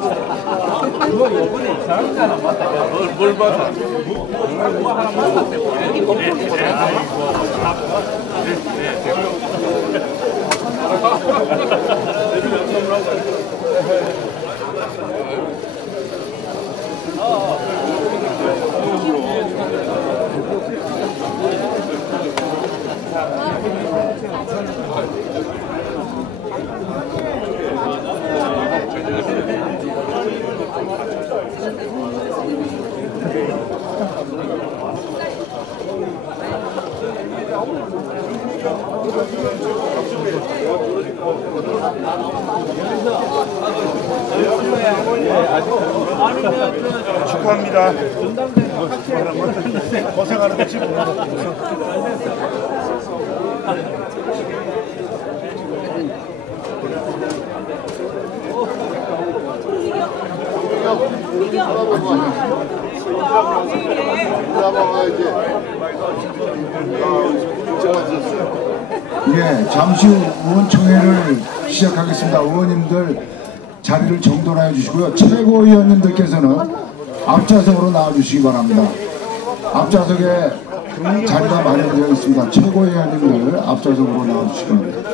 그거 요번에 이상한 거 하나 맞다. 뭘 받아? 뭐 하나 맞다. 여기 거꾸로 보자. 축하합니다. 고생하는데 지금 예, 잠시 후 의원총회를 시작하겠습니다. 의원님들 자리를 정돈하여 주시고요. 최고위원님들께서는 앞좌석으로 나와주시기 바랍니다. 앞좌석에 자리가 마련되어 있습니다. 최고위원님들 앞좌석으로 나와주시기 바랍니다.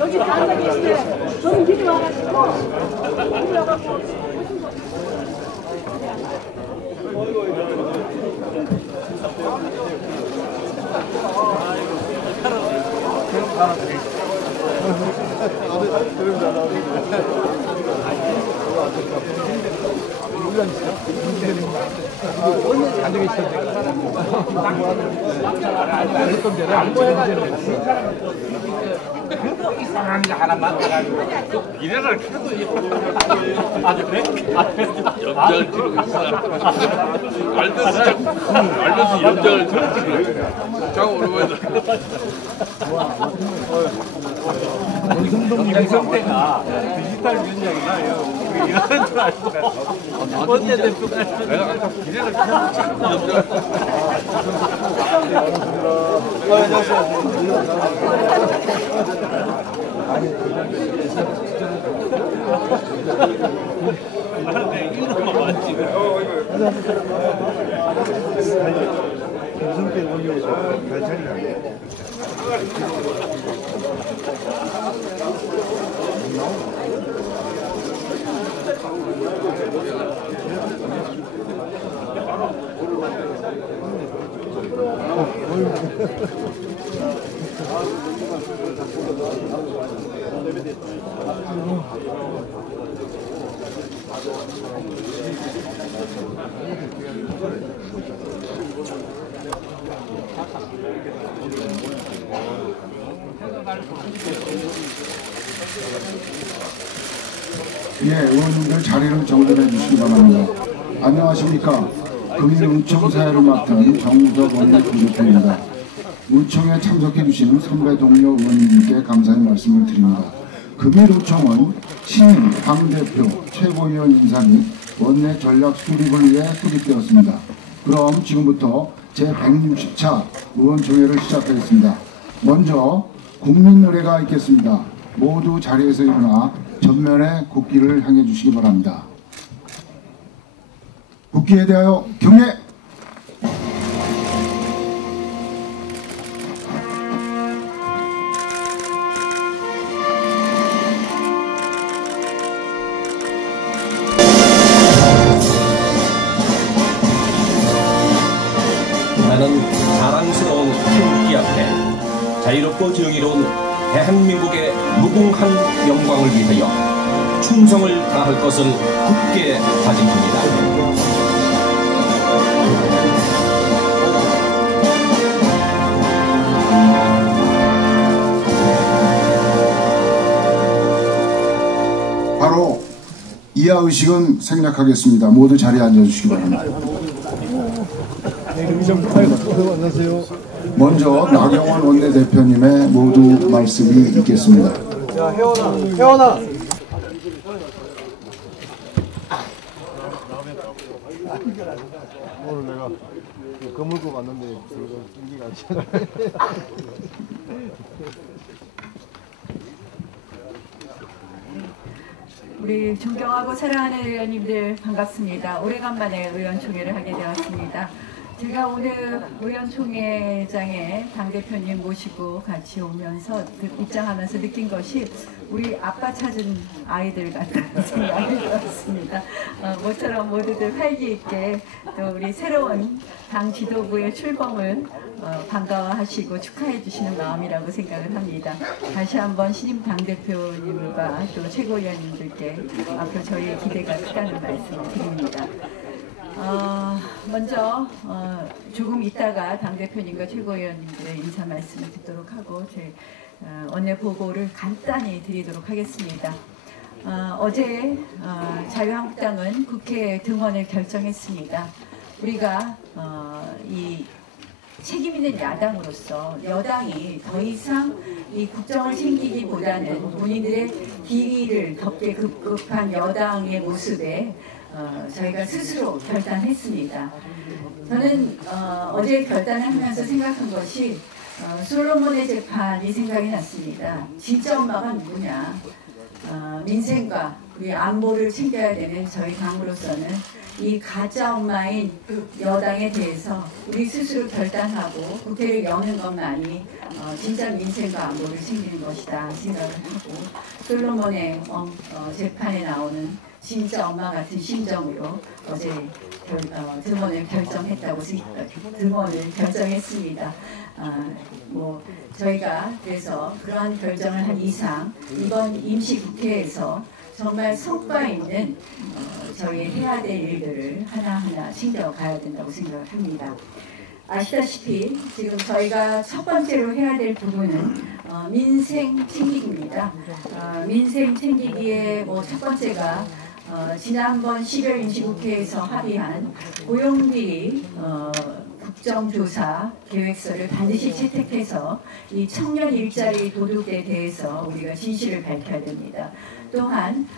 여기 앉아 계시네. 저는 미리 와가지고 미리 와가지고 이상한 거 하나 만나가지고 비례를 켜도 아주 그래? 염장을 치르고 있어. 알면서 염장을 치르고 있어. 자 오랜만에 이성대가 디지털 위원장이나 이런 줄 알고 원내 대표가 내가 아까 비례를 켜도 김성태 의원님 발차기 나네. 예, 의원님들 자리를 정돈해 주시기 바랍니다. 안녕하십니까. 금일운총사회를 맡은 정우석 원내 부대표입니다. 운총에 참석해 주신 선배 동료 의원님께 감사의 말씀을 드립니다. 금일운총은 신임 당대표 최고위원 인사및 원내 전략 수립을 위해 수립되었습니다. 그럼 지금부터 제160차 의원총회를 시작하겠습니다. 먼저 국민의례가 있겠습니다. 모두 자리에서 일어나 전면에 국기를 향해 주시기 바랍니다. 국기에 대하여 경례! 나는 자랑스러운 태극기 앞에 자유롭고 정의로운 대한민국의 무궁한 영광을 위하여 충성을 다할 것을 굳게 다짐합니다. 의식은 생략하겠습니다. 모두 자리에 앉아주시기 바랍니다. 먼저 나경원 원내대표님의 모두 말씀이 있겠습니다. 자, 혜원아. 오늘 내가 거물고 갔는데 인기가 안 차. 우리 존경하고 사랑하는 의원님들 반갑습니다. 오래간만에 의원총회를 하게 되었습니다. 제가 오늘 의원총회장에 당대표님 모시고 같이 오면서 입장하면서 느낀 것이 우리 아빠 찾은 아이들 같다는 생각이 들었습니다. 모처럼 모두들 활기 있게 또 우리 새로운 당 지도부의 출범을 반가워하시고 축하해 주시는 마음이라고 생각을 합니다. 다시 한번 신임 당대표님과 또 최고위원님들께 앞으로 저희의 기대가 크다는 말씀을 드립니다. 먼저 조금 있다가 당대표님과 최고위원님들의 인사 말씀을 듣도록 하고 제 원내 보고를 간단히 드리도록 하겠습니다. 어제 자유한국당은 국회 등원을 결정했습니다. 우리가 이 책임 있는 야당으로서 여당이 더 이상 이 국정을 챙기기보다는 본인들의 비리를 덮게 급급한 여당의 모습에 저희가 스스로 결단했습니다. 저는 어제 결단을 하면서 생각한 것이 솔로몬의 재판이 생각이 났습니다. 진짜 엄마가 누구냐? 민생과 우리 안보를 챙겨야 되는 저희 당으로서는 이 가짜 엄마인 여당에 대해서 우리 스스로 결단하고 국회를 여는 것만이 진짜 민생과 안보를 챙기는 것이다 생각을 하고 솔로몬의 재판에 나오는 진짜 엄마 같은 심정으로 어제 등원을 결정했습니다. 저희가 그래서 그러한 결정을 한 이상 이번 임시국회에서 정말 성과 있는 저희 해야 될 일들을 하나하나 챙겨가야 된다고 생각을 합니다. 아시다시피 지금 저희가 첫 번째로 해야 될 부분은 민생 챙기기입니다. 민생 챙기기의 첫 번째가 지난번 10월 임시국회에서 합의한 고용비리 국정조사 계획서를 반드시 채택해서 이 청년 일자리 도둑에 대해서 우리가 진실을 밝혀야 됩니다. 또한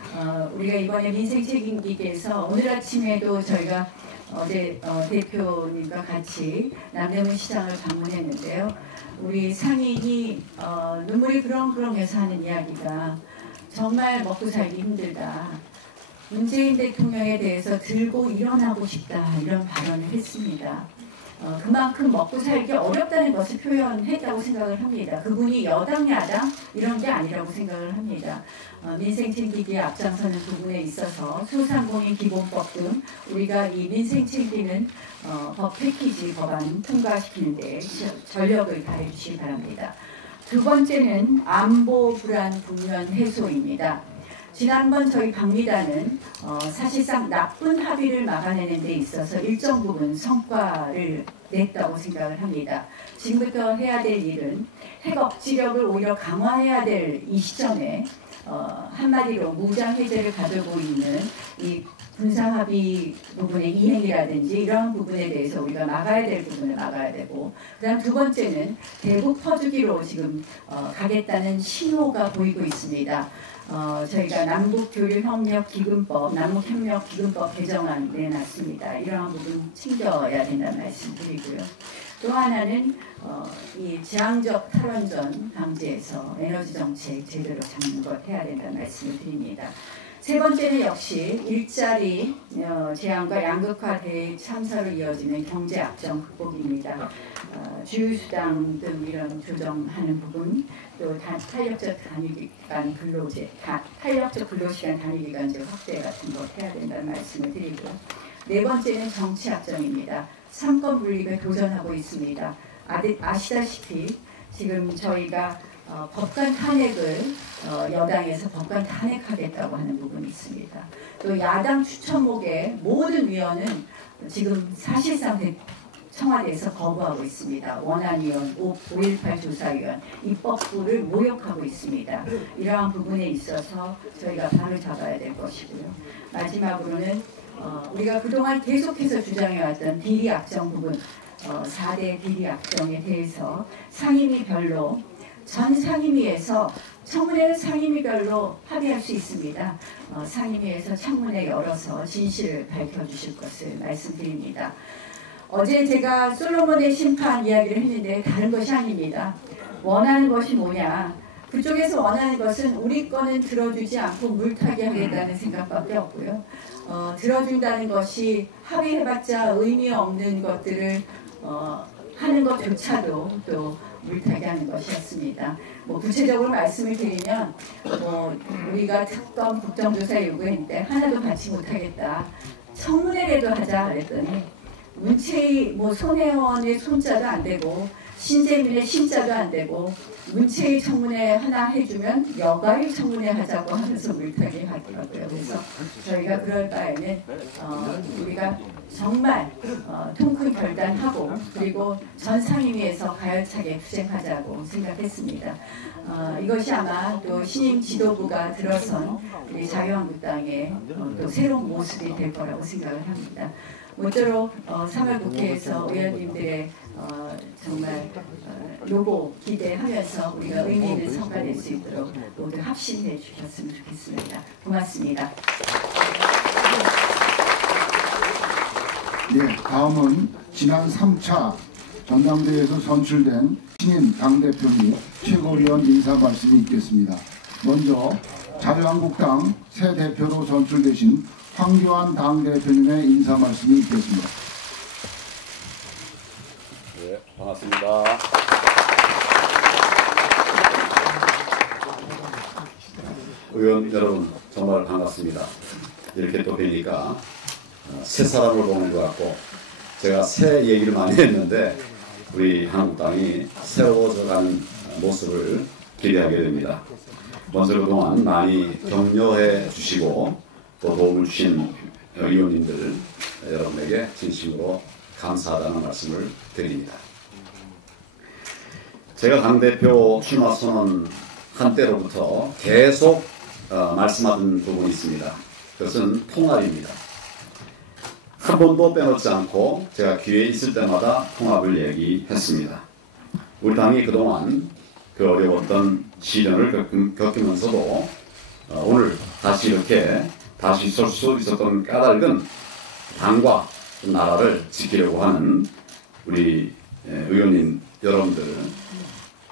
우리가 이번에 민생 책임기에서 오늘 아침에도 저희가 어제 대표님과 같이 남대문 시장을 방문했는데요. 우리 상인이 눈물이 그렁그렁해서 하는 이야기가 정말 먹고 살기 힘들다. 문재인 대통령에 대해서 들고 일어나고 싶다 이런 발언을 했습니다. 그만큼 먹고 살기 어렵다는 것을 표현했다고 생각을 합니다. 그분이 여당 야당 이런 게 아니라고 생각을 합니다. 민생 챙기기에 앞장서는 부분에 있어서 소상공인 기본법 등 우리가 이 민생 챙기는 법 패키지 법안 통과시키는 데 전력을 다해 주시기 바랍니다. 두 번째는 안보 불안 국면 해소입니다. 지난번 저희 박리단은 사실상 나쁜 합의를 막아내는 데 있어서 일정 부분 성과를 냈다고 생각을 합니다. 지금부터 해야 될 일은 핵 억지력을 오히려 강화해야 될 이 시점에 한마디로 무장 해제를 가지고 있는 이 군사합의 부분의 이행이라든지 이런 부분에 대해서 우리가 막아야 될 부분을 막아야 되고, 그다음 두 번째는 대북 퍼주기로 지금 가겠다는 신호가 보이고 있습니다. 저희가 남북교류협력기금법, 남북협력기금법 개정안 내놨습니다. 이러한 부분 챙겨야 된다는 말씀 드리고요. 또 하나는 이 지향적 탈원전 방지에서 에너지 정책 제대로 잡는 것 해야 된다는 말씀을 드립니다. 세 번째는 역시 일자리 제한과 양극화 대입 참사로 이어지는 경제 악정 극복입니다. 주휴수당 등 이런 조정하는 부분, 또 탄력적 단위기간 근로제, 탄력적 근로시간 단위기간제 확대 같은 것 해야 된다는 말씀을 드리고요. 네 번째는 정치 악정입니다. 삼권 분립에 도전하고 있습니다. 아시다시피 지금 저희가 법관 탄핵을 여당에서 법관 탄핵하겠다고 하는 부분이 있습니다. 또 야당 추천목의 모든 위원은 지금 사실상 청와대에서 거부하고 있습니다. 원안위원, 5.18 조사위원, 입법부를 모욕하고 있습니다. 이러한 부분에 있어서 저희가 발을 잡아야 될 것이고요. 마지막으로는 우리가 그동안 계속해서 주장해왔던 비리 악정 부분, 4대 비리 악정에 대해서 상임위별로 전 상임위에서 청문회는 상임위별로 합의할 수 있습니다. 상임위에서 청문회 열어서 진실을 밝혀주실 것을 말씀드립니다. 어제 제가 솔로몬의 심판 이야기를 했는데 다른 것이 아닙니다. 원하는 것이 뭐냐? 그쪽에서 원하는 것은 우리 거는 들어주지 않고 물타기 하겠다는 생각밖에 없고요. 들어준다는 것이 합의해봤자 의미 없는 것들을 하는 것조차도 또 물타기하는 것이었습니다. 구체적으로 말씀을 드리면 우리가 특검 국정조사 요구했는데 하나도 받지 못하겠다. 청문회라도 하자 그랬더니 문체위 손혜원의 손자도 안 되고 신재민의 신자도 안 되고 문체위 청문회 하나 해주면 여가위 청문회 하자고 하면서 물타기 하더라고요. 그래서 저희가 그럴 바에는 우리가 정말 통큰 결단하고 그리고 전 상임위에서 가열차게 투쟁하자고 생각했습니다. 이것이 아마 또 신임 지도부가 들어선 우리 자유한국당의 또 새로운 모습이 될 거라고 생각을 합니다. 모쪼록 3월 국회에서 의원님들의 정말 요구 기대하면서 우리가 의미 있는 성과 낼 수 있도록 모두 합심해 주셨으면 좋겠습니다. 고맙습니다. 네, 다음은 지난 3차 전당대회에서 선출된 신임 당대표 및 최고위원 인사 말씀이 있겠습니다. 먼저 자유한국당 새 대표로 선출되신 황교안 당대표님의 인사 말씀이 있겠습니다. 네, 반갑습니다. 의원 여러분 정말 반갑습니다. 이렇게 또 뵈니까 새 사람을 보는 것 같고 제가 새 얘기를 많이 했는데 우리 한국당이 새로워져가는 모습을 기대하게 됩니다. 먼저 그동안 많이 격려해 주시고 또 도움을 주신 의원님들 여러분에게 진심으로 감사하다는 말씀을 드립니다. 제가 당대표 출마 선언 한때로부터 계속 말씀하던 부분이 있습니다. 그것은 통합입니다. 한 번도 빼놓지 않고 제가 기회 있을 때마다 통합을 얘기했습니다. 우리 당이 그동안 그 어려웠던 시련을 겪으면서도 오늘 다시 이렇게 다시 설 수 있었던 까닭은 당과 나라를 지키려고 하는 우리 의원님 여러분들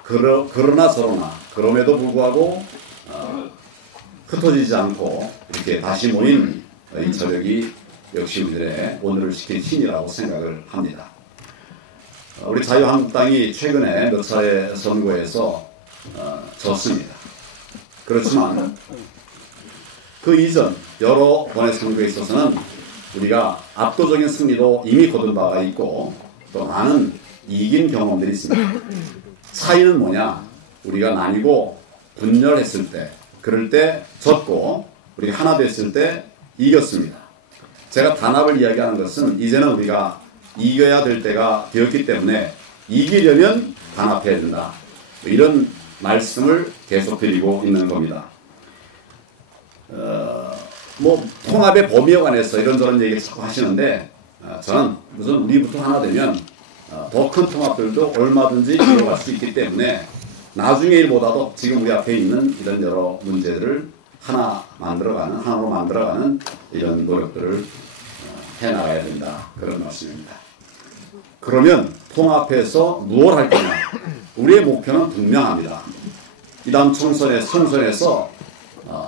그러나 저러나 그럼에도 불구하고 흩어지지 않고 이렇게 다시 모인 이 저력이 역시 우리들의 오늘을 지킨 힘이라고 생각을 합니다. 우리 자유한국당이 최근에 몇 차례 선거에서 졌습니다. 그렇지만 그 이전 여러 번의 선거에 있어서는 우리가 압도적인 승리도 이미 거둔 바가 있고 또 많은 이긴 경험들이 있습니다. 차이는 뭐냐? 우리가 나뉘고 분열했을 때 그럴 때 졌고 우리가 하나 됐을 때 이겼습니다. 제가 단합을 이야기하는 것은 이제는 우리가 이겨야 될 때가 되었기 때문에 이기려면 단합해야 된다. 이런 말씀을 계속 드리고 있는 겁니다. 통합의 범위에 관해서 이런저런 얘기 자꾸 하시는데 저는 우선 우리부터 하나 되면 더 큰 통합들도 얼마든지 이뤄갈 수 있기 때문에 나중에 일보다도 지금 우리 앞에 있는 이런 여러 문제들을 하나로 만들어가는 이런 노력들을 해나가야 된다. 그런 말씀입니다. 그러면 통합해서 무엇을 할 거냐? 우리의 목표는 분명합니다. 이다음 총선에서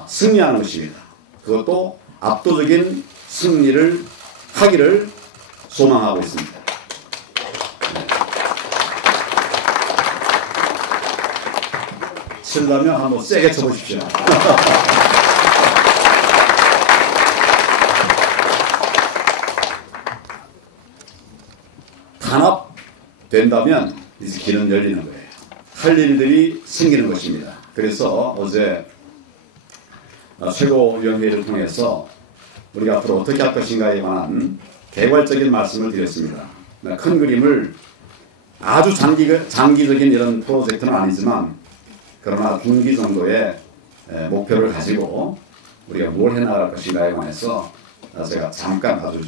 승리하는 것입니다. 그것도 압도적인 승리를 하기를 소망하고 있습니다. 치려면 한번 세게 쳐보십시오. 단합된다면 이제 길은 열리는 거예요. 할 일들이 생기는 것입니다. 그래서 어제 최고위원회를 통해서 우리가 앞으로 어떻게 할 것인가에 관한 개괄적인 말씀을 드렸습니다. 큰 그림을 아주 장기적인 이런 프로젝트는 아니지만 그러나 중기 정도의 목표를 가지고 우리가 뭘 해나갈 것인가에 관해서 제가 잠깐 아주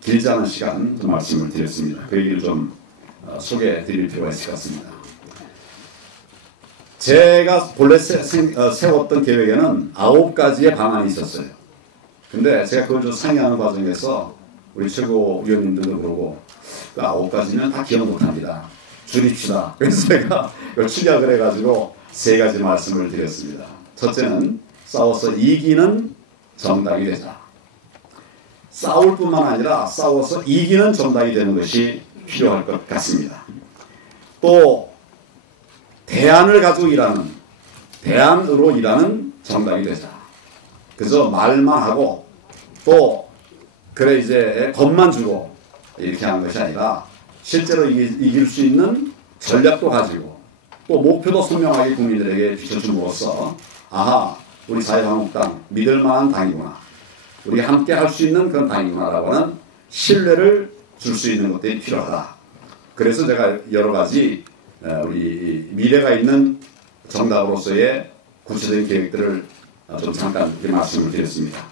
길지 않은 시간 좀 말씀을 드렸습니다. 그 얘기를 좀 소개해 드릴 필요가 있을 것 같습니다. 제가 본래 세웠던 계획에는 9가지의 방안이 있었어요. 근데 제가 그걸 좀 상의하는 과정에서 우리 최고위원님들도 그러고 그 9가지면 다 기억 못합니다. 줄입시다. 그래서 제가 축약을 해가지고 3가지 말씀을 드렸습니다. 첫째는 싸워서 이기는 정당이 되자. 싸울 뿐만 아니라 싸워서 이기는 정당이 되는 것이 필요할 것 같습니다. 또 대안을 가지고 일하는, 대안으로 일하는 정당이 되자. 그저 말만 하고 또 그래 이제 겁만 주고 이렇게 하는 것이 아니라 실제로 이길 수 있는 전략도 가지고 또 목표도 선명하게 국민들에게 비춰줌으로써 아하 우리 자유한국당 믿을만한 당이구나. 우리 함께 할 수 있는 그런 당이구나라고 하는 신뢰를 줄 수 있는 것들이 필요하다. 그래서 제가 여러 가지 우리 미래가 있는 정당으로서의 구체적인 계획들을 좀 잠깐 말씀을 드렸습니다.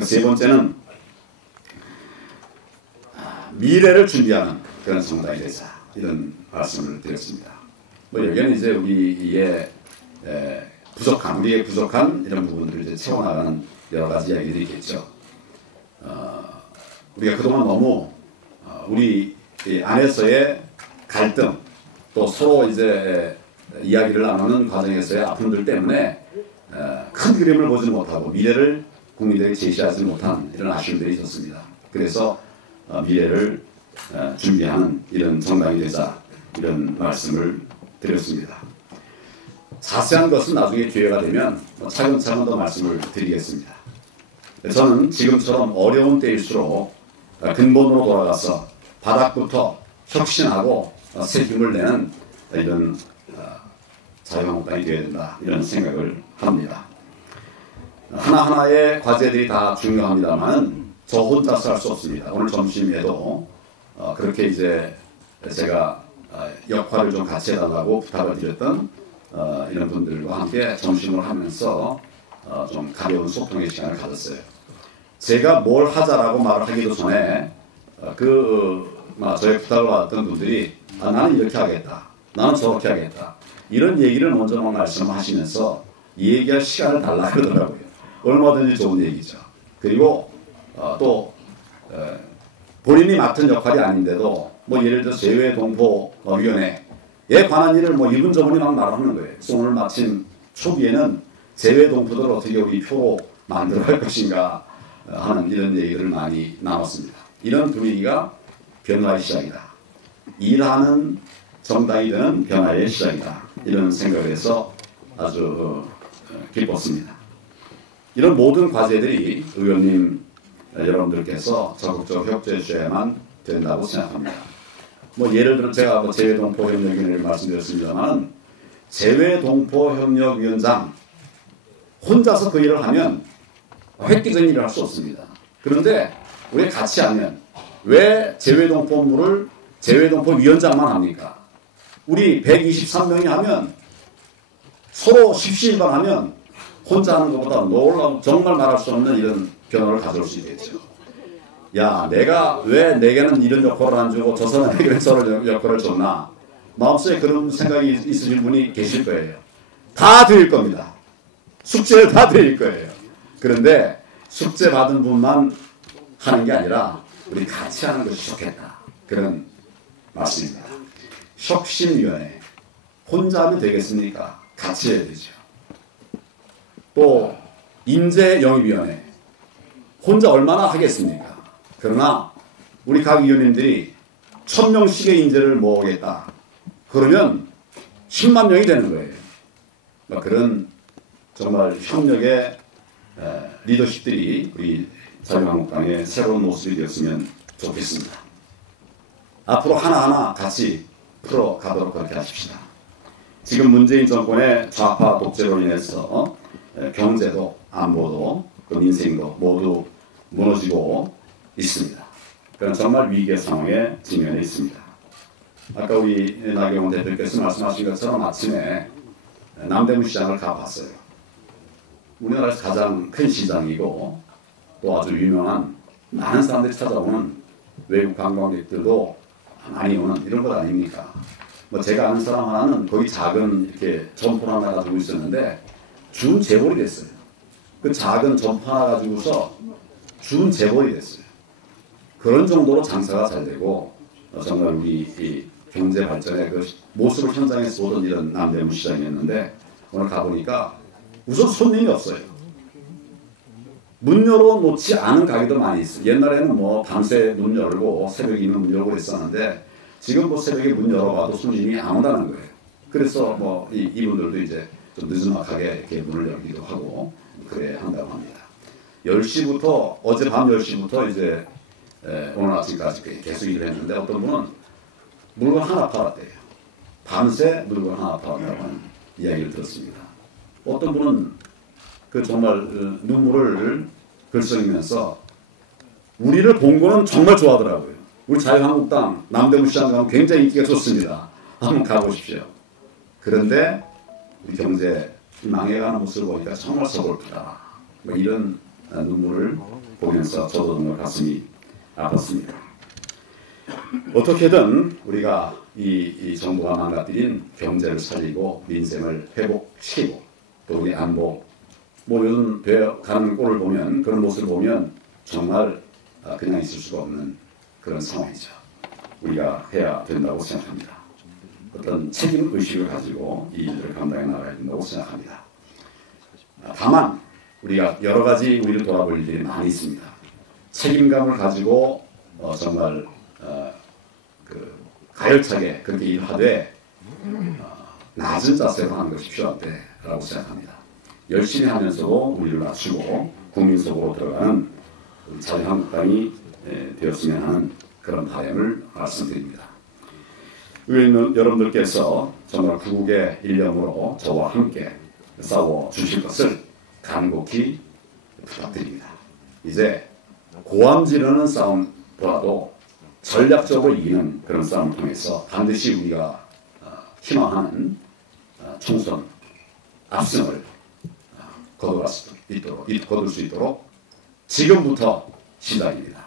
세 번째는 미래를 준비하는 그런 정당이 되자 이런 말씀을 드렸습니다. 뭐 여기는 이제 우리의 우리의 부족한 이런 부분들을 이제 채워나가는 여러 가지 이야기들이 있겠죠. 우리가 그동안 너무 우리 안에서의 갈등 또 서로 이제 이야기를 나누는 과정에서의 아픔들 때문에 큰 그림을 보지 못하고 미래를 국민들에게 제시하지 못한 이런 아쉬움들이 있었습니다. 그래서 미래를 준비하는 이런 정당이 되자 이런 말씀을 드렸습니다. 자세한 것은 나중에 기회가 되면 차근차근 더 말씀을 드리겠습니다. 저는 지금처럼 어려운 때일수록 근본으로 돌아가서 바닥부터 혁신하고 새 힘을 내는 이런 자유한국당이 되어야 된다 이런 생각을 합니다. 하나하나의 과제들이 다 중요합니다만 저 혼자서 할 수 없습니다. 오늘 점심에도 그렇게 이제 제가 역할을 좀 같이 해달라고 부탁을 드렸던 이런 분들과 함께 점심을 하면서 좀 가벼운 소통의 시간을 가졌어요. 제가 뭘 하자라고 말을 하기도 전에 저의 부탁을 받았던 분들이 나는 이렇게 하겠다. 나는 저렇게 하겠다. 이런 얘기를 먼저 말씀하시면서 얘기할 시간을 달라 그러더라고요. 얼마든지 좋은 얘기죠. 그리고 또 본인이 맡은 역할이 아닌데도 뭐 예를 들어 재외동포위원회에 관한 일을 뭐 이분 저분이 막 말하는 거예요. 그래서 오늘 마침 초기에는 재외동포들을 어떻게 우리 표로 만들어갈 것인가 하는 이런 얘기를 많이 나눴습니다. 이런 분위기가 변화의 시작이다. 일하는 정당이 되는 변화의 시작이다. 이런 생각을 해서 아주 기뻤습니다. 이런 모든 과제들이 의원님 여러분들께서 적극적으로 협조해 주셔야만 된다고 생각합니다. 뭐 예를 들어 제가 재외동포협력위원회를 말씀드렸습니다만 재외동포협력위원장 혼자서 그 일을 하면 획기적인 일을 할 수 없습니다. 그런데 우리 같이 하면 왜 재외동포위원장만 합니까? 우리 123명이 하면 서로 십시일반하면 혼자 하는 것보다 놀라운 정말 말할 수 없는 이런 변화를 가져올 수 있겠죠. 야, 왜 내게는 이런 역할을 안 주고 저 사람에게는 저런 역할을 줬나? 마음속에 그런 생각이 있으신 분이 계실 거예요. 다 드릴 겁니다. 숙제를 다 드릴 거예요. 그런데 숙제 받은 분만 하는 게 아니라 우리 같이 하는 것이 좋겠다. 그런 말씀입니다. 혁신위원회. 혼자 하면 되겠습니까? 같이 해야 되죠. 또 인재영입위원회. 혼자 얼마나 하겠습니까? 그러나 우리 각 위원님들이 1000명씩의 인재를 모으겠다. 그러면 10만 명이 되는 거예요. 그런 정말 협력의 리더십들이 우리 자유한국당의 새로운 모습이 되었으면 좋겠습니다. 앞으로 하나하나 같이 풀어가도록 그렇게 하십시다. 지금 문재인 정권의 좌파 독재로 인해서 경제도 안보도 민생도 모두 무너지고 있습니다. 그런 정말 위기의 상황에 직면해 있습니다. 아까 우리 나경원 대표께서 말씀하신 것처럼 아침에 남대문 시장을 가봤어요. 우리나라에서 가장 큰 시장이고 또 아주 유명한 많은 사람들이 찾아오는 외국 관광객들도 많이 오는 이런 것 아닙니까? 뭐 제가 아는 사람 하나는 거기 작은 이렇게 점포 하나 가지고 있었는데 준 재벌이 됐어요. 그 작은 점포 하나 가지고서 준 재벌이 됐어요. 그런 정도로 장사가 잘 되고 정말 우리 이 경제 발전의 그 모습을 현장에서 보던 이런 남대문 시장이었는데 오늘 가보니까 우선 손님이 없어요. 문 열어놓지 않은 가게도 많이 있어요. 옛날에는 뭐 밤새 문 열고 새벽에 있는 문 열고 그랬었는데 지금 뭐 새벽에 문 열어봐도 손님이 안 온다는 거예요. 그래서 뭐 이분들도 이제 좀 늦은막하게 이렇게 문을 열기도 하고 그래야 한다고 합니다. 10시부터 어젯밤 10시부터 이제 오늘 아침까지 계속 일을 했는데 어떤 분은 물건 하나 팔았대요. 밤새 물건 하나 팔았다고 하는 이야기를 들었습니다. 어떤 분은 그 정말 눈물을 글썽이면서 우리를 본 거는 정말 좋아하더라고요. 우리 자유한국당 남대문 시장 가면 굉장히 인기가 좋습니다. 한번 가보십시오. 그런데 우리 경제 망해가는 모습을 보니까 정말 서글프다. 뭐 이런 눈물을 보면서 저도 정말 가슴이 아팠습니다. 어떻게든 우리가 이 정부가 망가뜨린 경제를 살리고 민생을 회복시키고 또 우리 안보 뭐 요즘 되어가는 꼴을 보면 그런 모습을 보면 정말 그냥 있을 수가 없는 그런 상황이죠. 우리가 해야 된다고 생각합니다. 어떤 책임의식을 가지고 이 일들을 감당해 나가야 된다고 생각합니다. 다만 우리가 여러 가지 우리를 돌아볼 일들이 많이 있습니다. 책임감을 가지고 정말 그 가열차게 그렇게 일하되 낮은 자세로 하는 것이 필요하다고 생각합니다. 열심히 하면서도 우리를 낮추고 국민 속으로 들어가는 자유한국당이 되었으면 하는 그런 바람을 말씀드립니다. 의원 여러분들께서 정말 구국의 일념으로 저와 함께 싸워 주실 것을 간곡히 부탁드립니다. 이제 고함 지르는 싸움보다도 전략적으로 이기는 그런 싸움을 통해서 반드시 우리가 희망하는 총선 압승을 거둘 수 있도록 지금부터 시작입니다.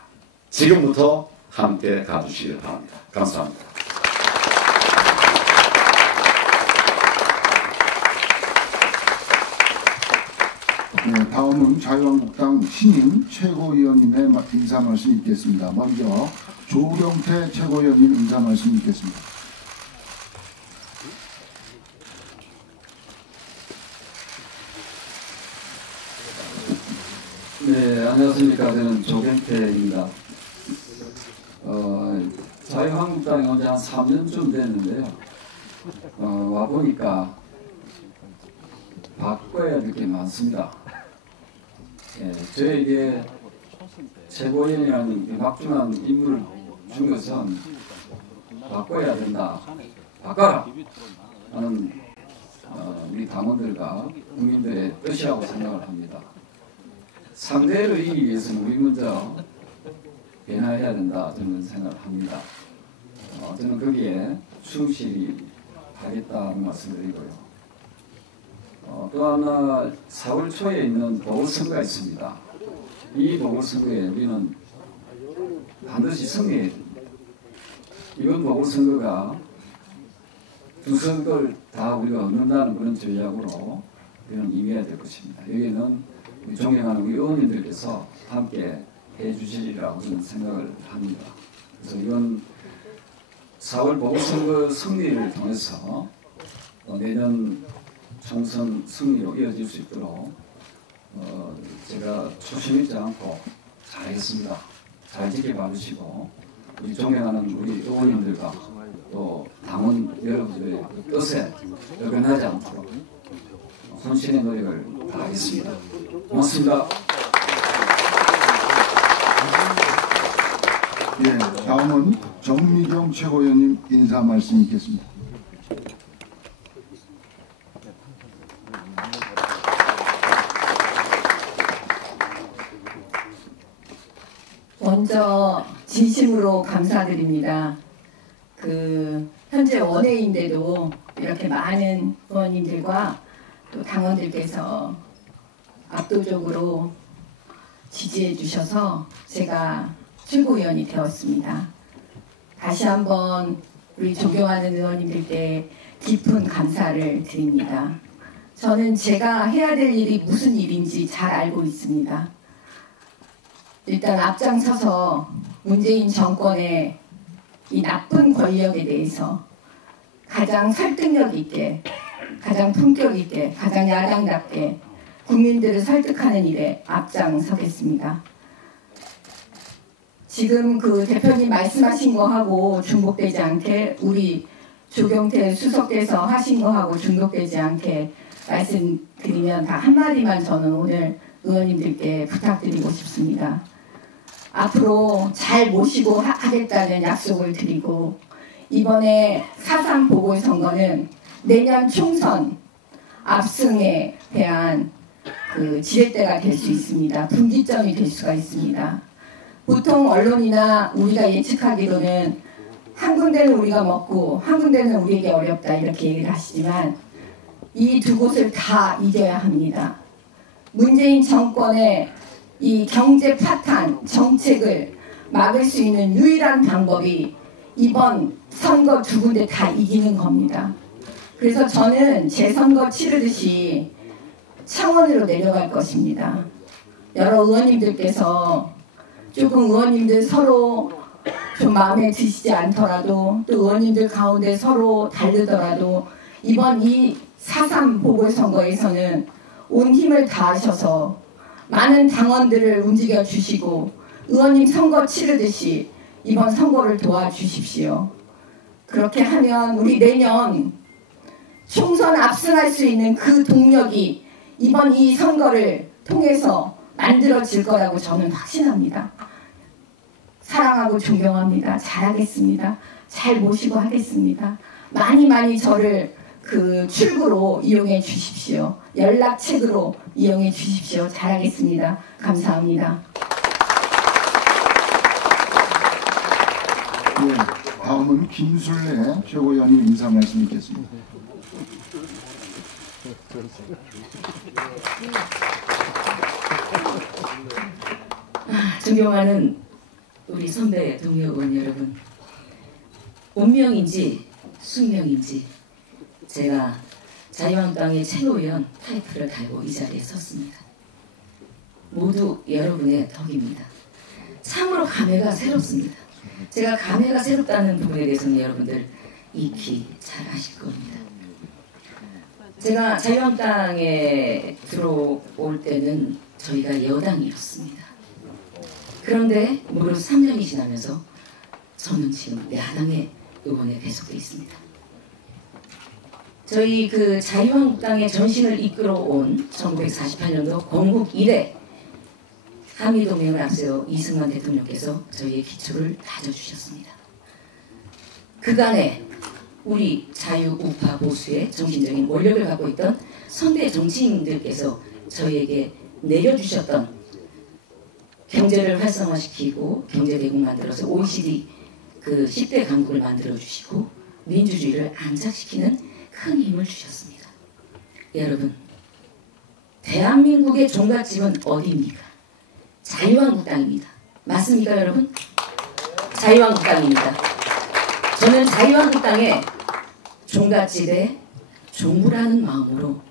지금부터 함께 가주시길 바랍니다. 감사합니다. 네, 다음은 자유한국당 신임 최고위원님의 인사 말씀 있겠습니다. 먼저 조경태 최고위원님 인사 말씀 있겠습니다. 네, 안녕하십니까. 저는 조경태입니다. 자유한국당에 온 지 한 3년쯤 됐는데요. 와보니까 바꿔야 될 게 많습니다. 저에게 최고위원이라는 막중한 임무를 준 것은 바꿔야 된다. 바꿔라! 하는 우리 당원들과 국민들의 뜻이라고 생각을 합니다. 상대를 이기기 위해서는 우리 먼저 변화해야 된다. 저는 생각을 합니다. 저는 거기에 충실히 하겠다는 말씀을 드리고요. 또 하나 4월 초에 있는 보궐선거가 있습니다. 이 보궐선거에 우리는 반드시 승리해야 됩니다. 이번 보궐선거가 두 선거를 다 우리가 얻는다는 그런 전략으로 우리는 임해야 될 것입니다. 여기에는 우리 존경하는 우리 의원님들께서 함께 해주시리라고 저는 생각을 합니다. 그래서 이번 4월 보궐선거 승리를 통해서 내년 총선 승리로 이어질 수 있도록 제가 초심 잃지 않고 잘하겠습니다. 잘 지켜봐 주시고 우리 존경하는 우리 의원님들과 또 당원 여러분들의 뜻에 어긋나지 않도록 혼신의 노력을 다하겠습니다. 고맙습니다. 예, 다음은 정미경 최고위원님 인사 말씀 있겠습니다. 먼저 진심으로 감사드립니다. 현재 원외인데도 이렇게 많은 의원님들과 또 당원들께서 압도적으로 지지해 주셔서 제가 최고위원이 되었습니다. 다시 한번 우리 존경하는 의원님들께 깊은 감사를 드립니다. 저는 제가 해야 될 일이 무슨 일인지 잘 알고 있습니다. 일단 앞장서서 문재인 정권의 이 나쁜 권력에 대해서 가장 설득력 있게, 가장 품격 있게, 가장 야당답게 국민들을 설득하는 일에 앞장서겠습니다. 지금 대표님 말씀하신 거하고 중복되지 않게, 우리 조경태 수석께서 하신 거하고 중복되지 않게 말씀드리면 다 한마디만 저는 오늘 의원님들께 부탁드리고 싶습니다. 앞으로 잘 모시고 하겠다는 약속을 드리고, 이번에 4.3 보궐선거는 내년 총선 압승에 대한 지렛대가 될 수 있습니다. 분기점이 될 수가 있습니다. 보통 언론이나 우리가 예측하기로는 한 군데는 우리가 먹고 한 군데는 우리에게 어렵다 이렇게 얘기를 하시지만, 이 두 곳을 다 이겨야 합니다. 문재인 정권의 이 경제 파탄 정책을 막을 수 있는 유일한 방법이 이번 선거 두 군데 다 이기는 겁니다. 그래서 저는 재선거 치르듯이 창원으로 내려갈 것입니다. 여러 의원님들께서 조금 의원님들 서로 좀 마음에 드시지 않더라도, 또 의원님들 가운데 서로 다르더라도 이번 이 4.3 보궐선거에서는 온 힘을 다하셔서 많은 당원들을 움직여 주시고 의원님 선거 치르듯이 이번 선거를 도와주십시오. 그렇게 하면 우리 내년 총선 압승할 수 있는 그 동력이 이번 이 선거를 통해서 만들어질 거라고 저는 확신합니다. 사랑하고 존경합니다. 잘하겠습니다. 잘 모시고 하겠습니다. 많이 저를 출구로 이용해 주십시오. 연락책으로 이용해 주십시오. 잘하겠습니다. 감사합니다. 네, 다음은 김술래 최고위원님 인사 말씀 있겠습니다. 존경하는 우리 선배 동료 의원 여러분, 운명인지 숙명인지 제가 자유한국당의 최고위원 타이틀을 달고 이 자리에 섰습니다. 모두 여러분의 덕입니다. 참으로 감회가 새롭습니다. 제가 감회가 새롭다는 부분에 대해서는 여러분들 익히 잘 아실 겁니다. 제가 자유한국당에 들어올 때는 저희가 여당이었습니다. 그런데 무려 3년이 지나면서 저는 지금 야당의 의원에 계속되어 있습니다. 저희 자유한국당의 전신을 이끌어온 1948년도 건국 이래 한미동맹을 앞세워 이승만 대통령께서 저희의 기초를 다져주셨습니다. 그간에 우리 자유우파 보수의 정신적인 원력을 갖고 있던 선대 정치인들께서 저희에게 내려주셨던 경제를 활성화시키고 경제대국 만들어서 OECD 10대 강국을 만들어주시고 민주주의를 안착시키는 큰 힘을 주셨습니다. 여러분, 대한민국의 종갓집은 어디입니까? 자유한국당입니다. 맞습니까 여러분? 자유한국당입니다. 저는 자유한국당의 종갓집의 종부라는 마음으로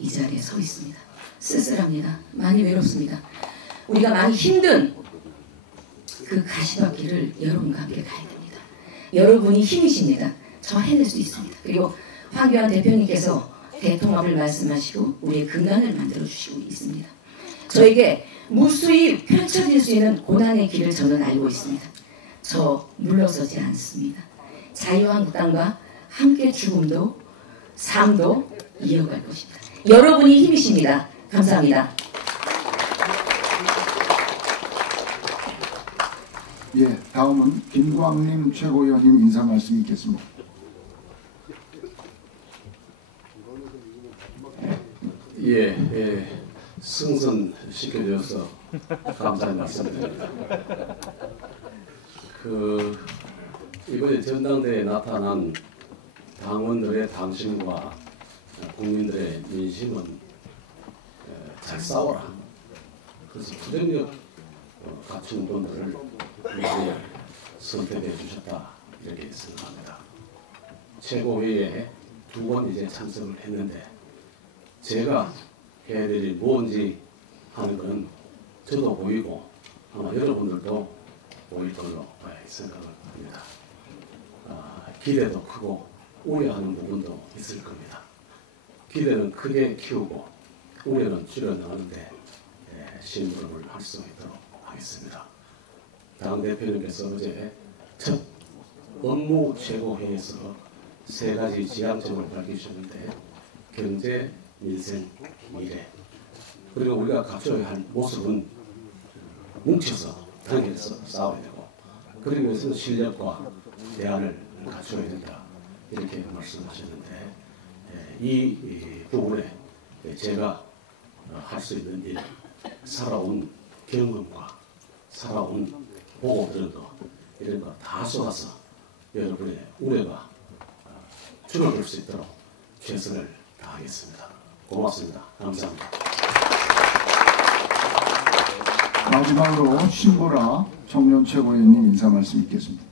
이 자리에 서 있습니다. 쓸쓸합니다. 많이 외롭습니다. 우리가 많이 힘든 그 가시밭길을 여러분과 함께 가야 됩니다. 여러분이 힘이십니다. 저 해낼 수 있습니다. 그리고 황교안 대표님께서 대통합을 말씀하시고 우리의 근간을 만들어주시고 있습니다. 저에게 무수히 펼쳐질 수 있는 고난의 길을 저는 알고 있습니다. 저 물러서지 않습니다. 자유한국당과 함께 죽음도 삶도 이어갈 것입니다. 여러분이 힘이십니다. 감사합니다. 예, 다음은 김광림 최고위원님 인사 말씀 있겠습니다. 승선시켜주셔서 감사의 말씀드립니다. 이번에 전당대회에 나타난 당원들의 당심과 국민들의 민심은 잘 싸워라. 그래서 투쟁력 갖춘 분들을 이제 선택해 주셨다 이렇게 생각합니다. 최고회의에 2번 이제 참석을 했는데 제가 해야 될 일이 뭔지 하는 것은 저도 보이고 아마 여러분들도 보일 걸로 생각을 합니다. 기대도 크고 우려하는 부분도 있을 겁니다. 기대는 크게 키우고 우려는 줄여나가는데 심부름을 할 수 있도록 하겠습니다. 당대표님께서 어제 첫 업무 최고회의에서 3가지 지향점을 밝히셨는데 경제, 민생, 미래 그리고 우리가 갖춰야 할 모습은 뭉쳐서 단결해서 싸워야 되고 그러기 위해서는 실력과 대안을 갖춰야 된다 이렇게 말씀하셨는데 이 부분에 제가 할 수 있는 일 살아온 경험과 살아온 보고 들은 거 이런 거 다 쏟아서 여러분의 우려가 줄어들 수 있도록 최선을 다하겠습니다. 고맙습니다. 감사합니다. 마지막으로 신보라 청년 최고위원님 인사 말씀 있겠습니다.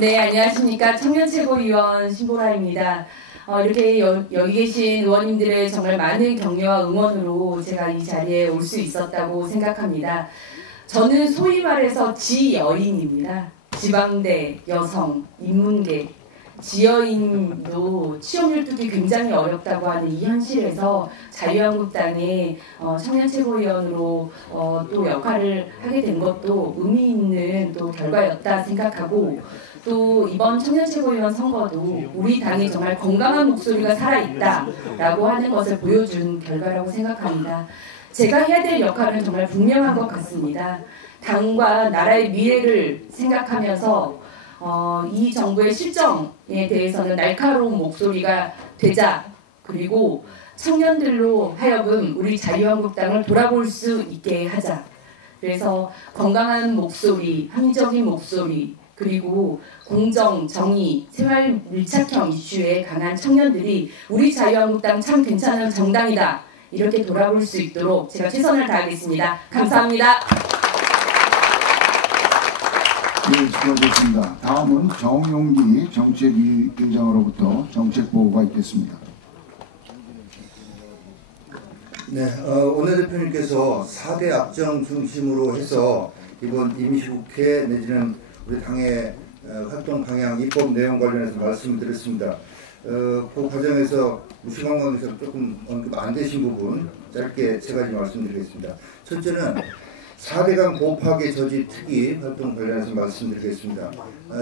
네, 안녕하십니까. 청년 최고위원 신보라입니다. 이렇게 여기 계신 의원님들의 정말 많은 격려와 응원으로 제가 이 자리에 올 수 있었다고 생각합니다. 저는 소위 말해서 지여인입니다. 지방대, 여성, 인문계, 지여인도 취업률 뚫기 굉장히 어렵다고 하는 이 현실에서 자유한국당의 청년 최고위원으로 또 역할을 하게 된 것도 의미 있는 또 결과였다 생각하고 또 이번 청년 최고위원 선거도 우리 당이 정말 건강한 목소리가 살아있다라고 하는 것을 보여준 결과라고 생각합니다. 제가 해야 될 역할은 정말 분명한 것 같습니다. 당과 나라의 미래를 생각하면서 이 정부의 실정에 대해서는 날카로운 목소리가 되자 그리고 청년들로 하여금 우리 자유한국당을 돌아볼 수 있게 하자. 그래서 건강한 목소리, 합리적인 목소리 그리고 공정, 정의, 생활 밀착형 이슈에 강한 청년들이 우리 자유한국당 참 괜찮은 정당이다. 이렇게 돌아볼 수 있도록 제가 최선을 다하겠습니다. 감사합니다. 네, 수고하셨습니다. 다음은 정용기 정책위원장으로부터 정책보고가 있겠습니다. 네, 원내대표님께서 4대 악정 중심으로 해서 이번 임시국회 내지는 우리 당의 활동 방향, 입법 내용 관련해서 말씀을 드렸습니다. 그 과정에서 시간 관계에서 조금 언급 안 되신 부분 짧게 3가지 말씀드리겠습니다. 첫째는 4대강 고파괴 저지 특위 활동 관련해서 말씀드리겠습니다.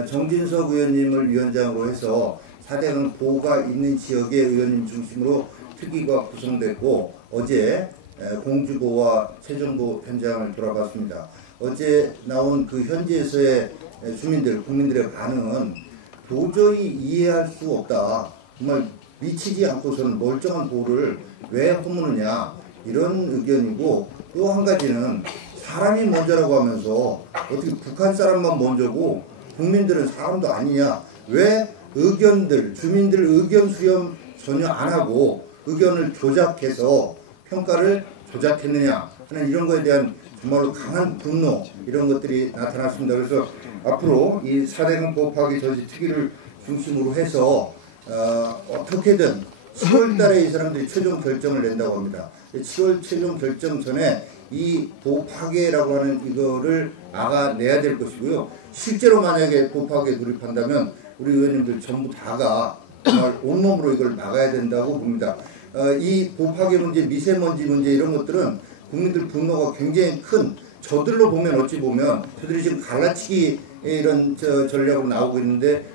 정진석 의원님을 위원장으로 해서 4대강 보호가 있는 지역의 의원님 중심으로 특위가 구성됐고 어제 공주보와 최정보 현장을 돌아봤습니다. 어제 나온 그 현지에서의 국민들의 반응은 도저히 이해할 수 없다. 정말 미치지 않고서는 멀쩡한 보호를 왜 허무느냐 이런 의견이고 또 한 가지는 사람이 먼저라고 하면서 어떻게 북한 사람만 먼저고 국민들은 사람도 아니냐 왜 의견들 주민들 의견 수렴 전혀 안 하고 의견을 조작해서 평가를 조작했느냐 하는 이런 거에 대한 정말로 강한 분노 이런 것들이 나타났습니다. 그래서 앞으로 이 4대강 보호파괴 저지 특위를 중심으로 해서 어떻게든 7월 달에 이 사람들이 최종 결정을 낸다고 합니다. 7월 최종 결정 전에 이 보호파괴라고 하는 이거를 막아내야 될 것이고요. 실제로 만약에 보호파괴에 돌입한다면 우리 의원님들 전부 다가 정말 온몸으로 이걸 막아야 된다고 봅니다. 이 보호파괴 문제, 미세먼지 문제 이런 것들은 국민들 분노가 굉장히 큰 저들로 보면 어찌 보면 저들이 지금 갈라치기 이런 전략으로 나오고 있는데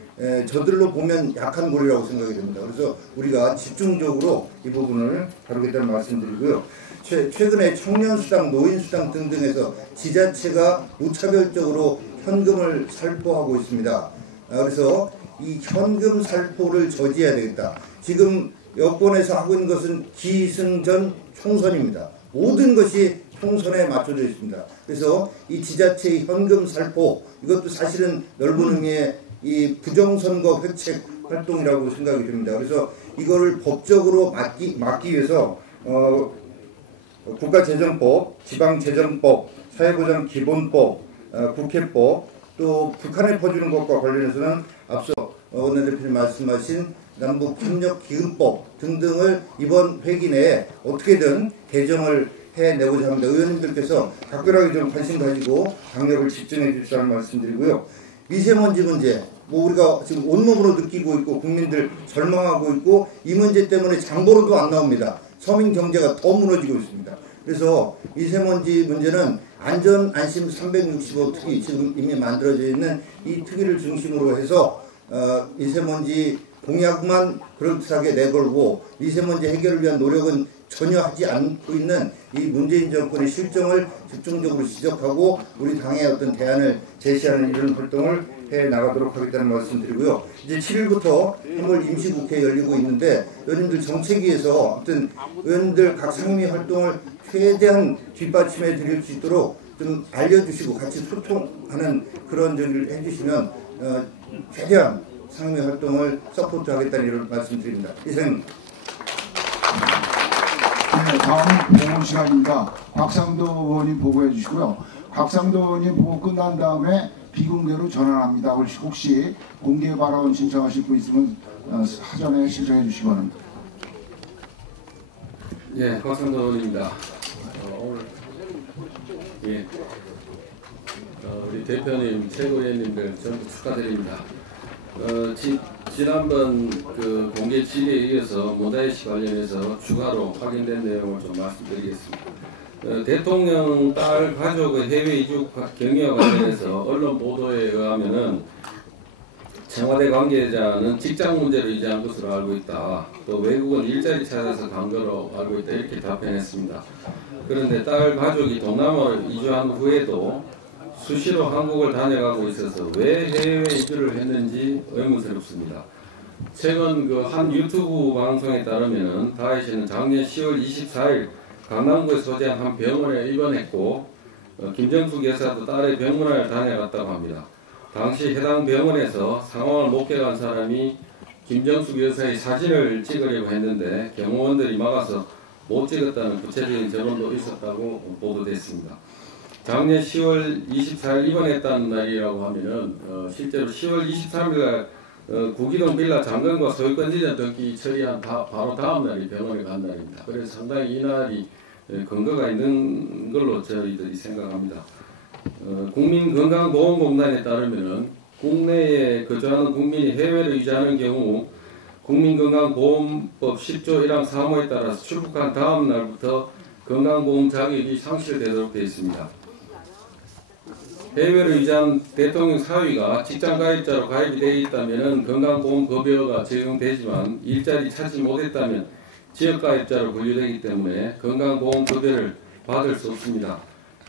저들로 보면 약한 고리라고 생각이 됩니다. 그래서 우리가 집중적으로 이 부분을 다루겠다는 말씀드리고요. 최근에 청년수당, 노인수당 등등에서 지자체가 무차별적으로 현금을 살포하고 있습니다. 그래서 이 현금 살포를 저지해야 되겠다. 지금 여권에서 하고 있는 것은 기승전 총선입니다. 모든 것이 총선에 맞춰져 있습니다. 그래서 이 지자체의 현금 살포, 이것도 사실은 넓은 의미의 이 부정선거 획책 활동이라고 생각이 됩니다. 그래서 이거를 법적으로 막기 위해서 국가재정법, 지방재정법, 사회보장기본법, 국회법, 또 북한에 퍼주는 것과 관련해서는 앞서 원내대표님 말씀하신 남북협력기금법 등등을 이번 회기 내에 어떻게든 개정을 해내고자 합니다. 의원님들께서 각별하게 좀 관심 가지고 강력을 집중해 주시라는 말씀드리고요. 미세먼지 문제, 우리가 지금 온몸으로 느끼고 있고 국민들 절망하고 있고 이 문제 때문에 장보러도 안 나옵니다. 서민 경제가 더 무너지고 있습니다. 그래서 미세먼지 문제는 안전 안심 365 특위 지금 이미 만들어져 있는 이 특위를 중심으로 해서 미세먼지 공약만 그럴듯하게 내걸고 미세먼지 해결을 위한 노력은 전혀 하지 않고 있는 이 문재인 정권의 실정을 집중적으로 지적하고 우리 당의 어떤 대안을 제시하는 이런 활동을 해 나가도록 하겠다는 말씀드리고요. 이제 7일부터 3월 임시국회 열리고 있는데 의원님들 정책위에서 어떤 의원님들 각 상임위 활동을 최대한 뒷받침해 드릴 수 있도록 좀 알려주시고 같이 소통하는 그런 저기를 해주시면 최대한 상임위 활동을 서포트하겠다는 이런 말씀드립니다. 이상. 네, 다음은 보고 시간입니다. 곽상도 의원님 보고해 주시고요. 곽상도 의원님 보고 끝난 다음에 비공개로 전환합니다. 혹시 공개 발언 신청하실 분 있으면 사전에 신청해 주시기 바랍니다. 예, 곽상도 의원입니다. 오늘 우리 대표님, 최고위원님들 전부 축하드립니다. 지난번 그 공개 질의에 이어서 모다이시 관련해서 추가로 확인된 내용을 좀 말씀드리겠습니다. 대통령 딸 가족의 해외 이주 경위와 관련해서 언론 보도에 의하면은 청와대 관계자는 직장 문제로 이주한 것으로 알고 있다. 또 외국은 일자리 찾아서 간 거로 알고 있다. 이렇게 답변했습니다. 그런데 딸 가족이 동남아로 이주한 후에도 수시로 한국을 다녀가고 있어서 왜 해외 이주를 했는지 의문스럽습니다. 최근 그 한 유튜브 방송에 따르면 다혜 씨는 작년 10월 24일 강남구에 소재한 한 병원에 입원했고 김정숙 여사도 딸의 병문안을 다녀갔다고 합니다. 당시 해당 병원에서 상황을 목격한 사람이 김정숙 여사의 사진을 찍으려고 했는데 경호원들이 막아서 못 찍었다는 구체적인 전언도 있었다고 보도됐습니다. 작년 10월 24일 입원했다는 날이라고 하면은 실제로 10월 23일 구기동 빌라 장관과 소유권지전 등기 처리한 바로 다음 날이 병원에 간 날입니다. 그래서 상당히 이 날이 근거가 있는 걸로 저희들이 생각합니다. 국민건강보험공단에 따르면은 국내에 거주하는 국민이 해외로 이주하는 경우 국민건강보험법 10조 1항 3호에 따라서 출국한 다음 날부터 건강보험 자격이 상실되도록 되어 있습니다. 해외로 이주한 대통령 사위가 직장가입자로 가입이 되어 있다면 건강보험급여가 적용되지만 일자리 찾지 못했다면 지역가입자로 분류되기 때문에 건강보험급여를 받을 수 없습니다.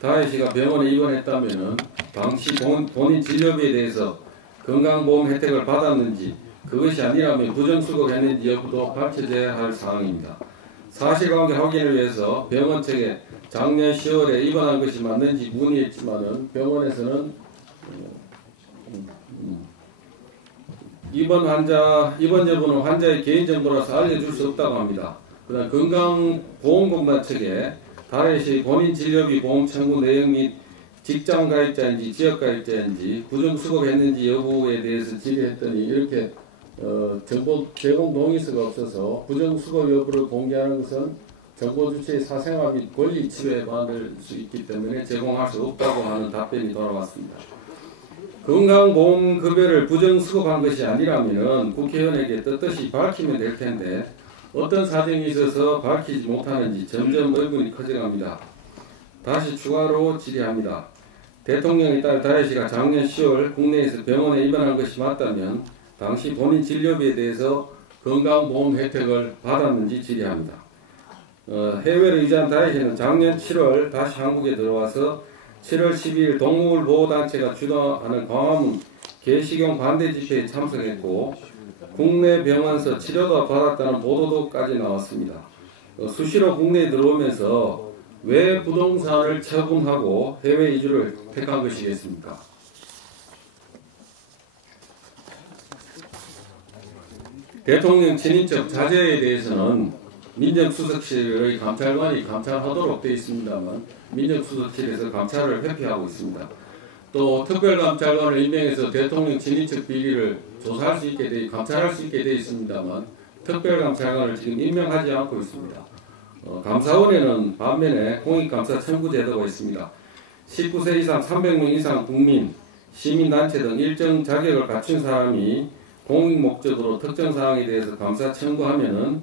다혜 씨가 병원에 입원했다면 당시 본인 진료비에 대해서 건강보험 혜택을 받았는지 그것이 아니라면 부정수급했는지 여부도 밝혀져야 할 사항입니다. 사실관계 확인을 위해서 병원 측에 작년 10월에 입원한 것이 맞는지 문의했지만은 병원에서는 입원 여부는 환자의 개인정보라서 알려줄 수 없다고 합니다. 그다음 건강보험공단 측에 다혜 씨 본인 진료비 보험 청구 내용 및 직장 가입자인지 지역 가입자인지 부정 수급했는지 여부에 대해서 질의했더니 이렇게 정보 제공 동의서가 없어서 부정 수급 여부를 공개하는 것은 정보 주체의 사생활 및 권리 침해에 받을 수 있기 때문에 제공할 수 없다고 하는 답변이 돌아왔습니다. 건강보험급여를 부정 수급한 것이 아니라면 국회의원에게 떳떳이 밝히면 될 텐데 어떤 사정이 있어서 밝히지 못하는지 점점 의문이 커져갑니다. 다시 추가로 질의합니다. 대통령의 딸 다혜 씨가 작년 10월 국내에서 병원에 입원한 것이 맞다면 당시 본인 진료비에 대해서 건강보험 혜택을 받았는지 질의합니다. 해외로 이주한 다혜 씨는 작년 7월 다시 한국에 들어와서 7월 12일 동물보호단체가 주도하는 광화문 개식용 반대 집회에 참석했고 국내 병원에서 치료도 받았다는 보도도까지 나왔습니다. 수시로 국내에 들어오면서 왜 부동산을 처분하고 해외 이주를 택한 것이겠습니까? 대통령 친인척 자제에 대해서는 민정수석실의 감찰관이 감찰하도록 되어 있습니다만 민정수석실에서 감찰을 회피하고 있습니다. 또 특별감찰관을 임명해서 대통령 친인척 비리를 조사할 수 있게 감찰할 수 있게 되어 있습니다만 특별감찰관을 지금 임명하지 않고 있습니다. 감사원에는 반면에 공익감사 청구 제도가 있습니다. 19세 이상 300명 이상 국민, 시민단체 등 일정 자격을 갖춘 사람이 공익 목적으로 특정 사항에 대해서 감사 청구하면은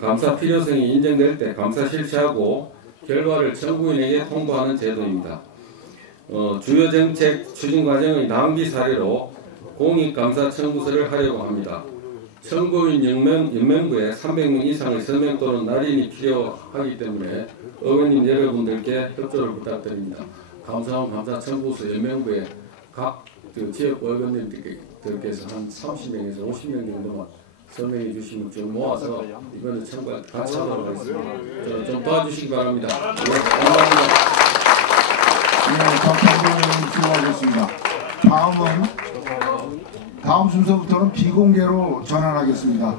감사 필요성이 인정될 때 감사 실시하고 결과를 청구인에게 통보하는 제도입니다. 주요 정책 추진 과정의 낭비 사례로 공익감사 청구서를 하려고 합니다. 청구인 연명부에 300명 이상의 서명 또는 날인이 필요하기 때문에 의원님 여러분들께 협조를 부탁드립니다. 감사원 감사 청구서 연명부에 각 지역 의원님들께서 한 30명에서 50명 정도만 서명해 주시면 좀 모아서 이번에 같이 하도록 하겠습니다. 좀 도와주시기 바랍니다. 네, 감사합니다. 네, 수고하셨습니다. 다음 순서부터는 비공개로 전환하겠습니다.